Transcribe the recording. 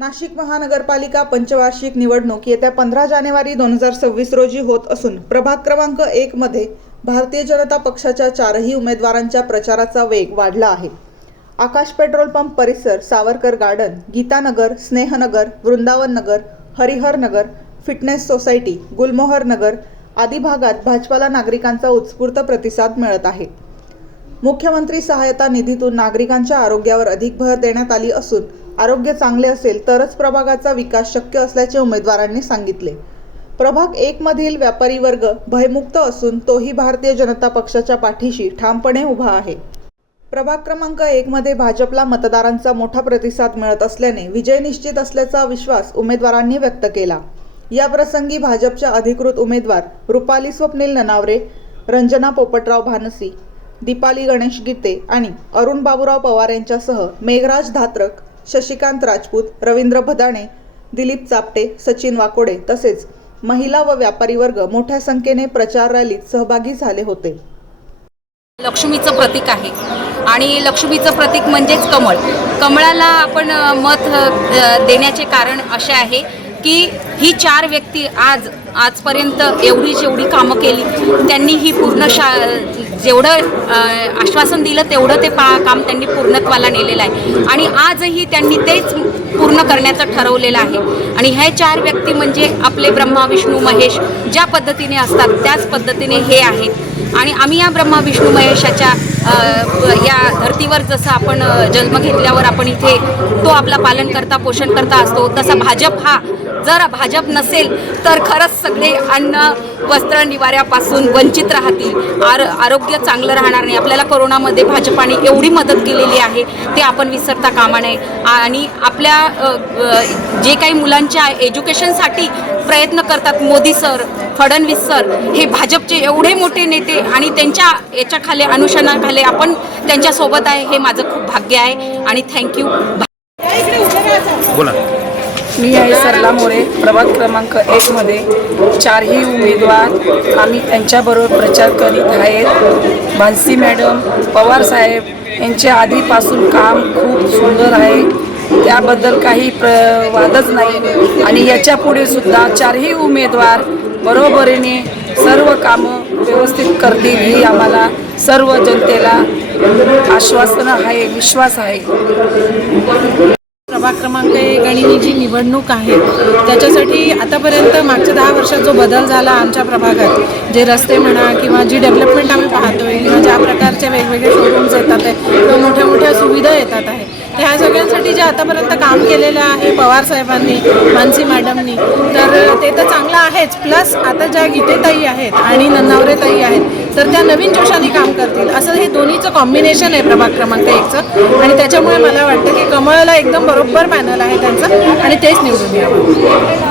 नाशिक महानगरपालिका पंचवार्षिक निवडणूक येत्या पंधरा जानेवारी दोन हजार सव्वीस रोजी होत असून प्रभाग क्रमांक एक मध्ये भारतीय जनता पक्षाच्या चारही उमेदवारांच्या प्रचाराचा वेग वाढला आहे. आकाश पेट्रोल पंप परिसर Savarkar garden Gitanagar Snehnagar Vrindavan Nagar Harihar Nagar fitness society Gulmohar Nagar आदी भागात भाजपाला नागरिकांचा उत्स्फूर्त प्रतिसाद मिळत आहे. मुख्यमंत्री सहायता निधीतून नागरिकांच्या आरोग्यावर अधिक भर देण्यात आली असून आरोग्य चांगले असेल तरच प्रभागाचा विकास शक्य असल्याचे उमेदवारांनी सांगितले. प्रभाग एकमधील व्यापारी वर्ग भयमुक्त असून तोही भारतीय जनता पक्षाच्या पाठीशी ठामपणे उभा आहे. प्रभाग क्रमांक एकमध्ये भाजपला मतदारांचा मोठा प्रतिसाद मिळत असल्याने विजय निश्चित असल्याचा विश्वास उमेदवारांनी व्यक्त केला. या प्रसंगी भाजपच्या अधिकृत उमेदवार रुपाली स्वप्नील ननावरे रंजना पोपटराव भानसी दीपाली गणेश गीते आणि अरुण बाबूराव पवार यांच्यासह मेघराज धात्रक शशिकांत राजपूत रवींद्र भदाणे दिलीप चापटे सचिन वाकोडे तसेच महिला व व्यापारी वर्ग मोठ्या संख्येने प्रचार रॅलीत सहभागी झाले होते. लक्ष्मीचं प्रतीक आहे. आणि लक्ष्मीचं प्रतीक म्हणजेच कमळ. कमळाला आपण मत देण्याचे कारण असे आहे. की ही चार व्यक्ती आज आजपर्यंत एवढी जेवढी कामं केली त्यांनी ही पूर्ण शा जेवढं आश्वासन दिलं तेवढं ते पा काम त्यांनी पूर्णत्वाला नेलेलं आहे. आणि आजही त्यांनी तेच पूर्ण करण्याचं ठरवलेलं आहे. आणि हे चार व्यक्ती म्हणजे आपले ब्रह्मा विष्णू महेश ज्या पद्धतीने असतात त्याच पद्धतीने हे आहेत. आणि आम्ही या ब्रह्मा विष्णू महेशाच्या या धर्तीवर जसं आपण जन्म घेतल्यावर आपण इथे तो आपला पालन करता पोषण करता असतो तसा भाजप हा जर भाजप नसेल तर खरंच सगळे अन्न वस्त्र निवाऱ्यापासून वंचित राहतील. आर आरोग्य चांगलं राहणार नाही. आपल्याला कोरोनामध्ये भाजपाने एवढी मदत केलेली आहे ते आपण विसरता कामा नये. आणि आपल्या जे काही मुलांच्या एज्युकेशनसाठी प्रयत्न करतात मोदी सर फडणवीस सर हे भाजपचे एवढे मोठे नेते आणि त्यांच्या याच्याखाली अनुषणाखाली आपण त्यांच्यासोबत आहे हे माझं खूप भाग्य आहे. आणि थँक्यू बोला. मी आहे सरला मोरे प्रभाग क्रमांक एकमध्ये चारही उमेदवार आम्ही त्यांच्याबरोबर प्रचार करीत आहेत. भानसी मॅडम पवार साहेब यांचे आधीपासून काम खूप सुंदर आहे. त्याबद्दल काही प्र वादच नाही. आणि याच्यापुढे सुद्धा चारही उमेदवार बरोबरीने सर्व कामं व्यवस्थित करतील ही आम्हाला सर्व जनतेला आश्वासन आहे विश्वास आहे. सभा क्रमांक एक आणि ही जी निवडणूक आहे त्याच्यासाठी आतापर्यंत मागच्या दहा वर्षात जो बदल झाला आमच्या प्रभागात जे रस्ते म्हणा किंवा जी डेव्हलपमेंट आम्ही पाहतोय किंवा ज्या प्रकारचे वेगवेगळे शोरूम्स येतात आहे किंवा मोठ्या मोठ्या सुविधा येतात आहे ह्या सगळ्यांसाठी आतापर्यंत काम केलेलं आहे पवार साहेबांनी मानसी मॅडमनी. तर ते तर चांगलं आहेच. प्लस आता ज्या गीतेताई आहेत आणि नन्नावरे ताई आहेत तर त्या नवीन जोशाने काम करतील. असं हे दोन्हीचं कॉम्बिनेशन आहे प्रभाग क्रमांक एकचं. आणि त्याच्यामुळे मला वाटतं की कमळला एकदम बरोबर पॅनल आहे त्यांचं. आणि तेच निवडून यावं.